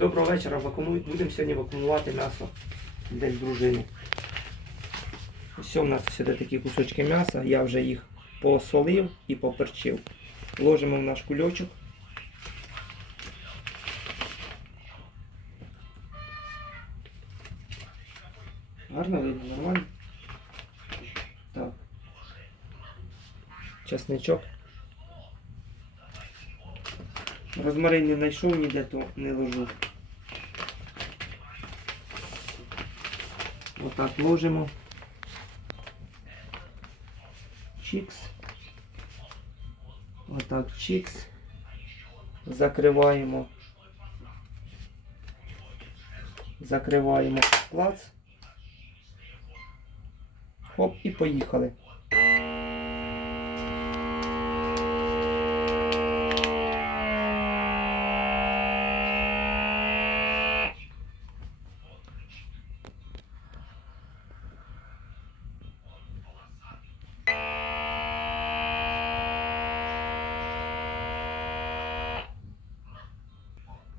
Доброго вечора. Вакуумуй- Будемо сьогодні вакуумувати м'ясо десь дружини. Ось у нас сюди такі кусочки м'яса. Я вже їх посолив і поперчив. Ложимо в наш кульочок. Гарно видно, нормально? Так. Часничок. Розмарин не знайшов ніде, то не ложу. Отак ложимо. Чікс. Отак чікс. Закриваємо. Закриваємо клац. Хоп, і поїхали.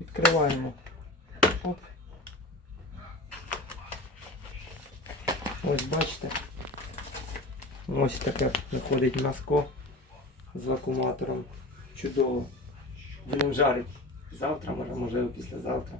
Відкриваємо. Оп. Ось бачите. Ось таке виходить м'яско з вакууматором. Чудово. Будемо жарити завтра, може, можливо, післязавтра.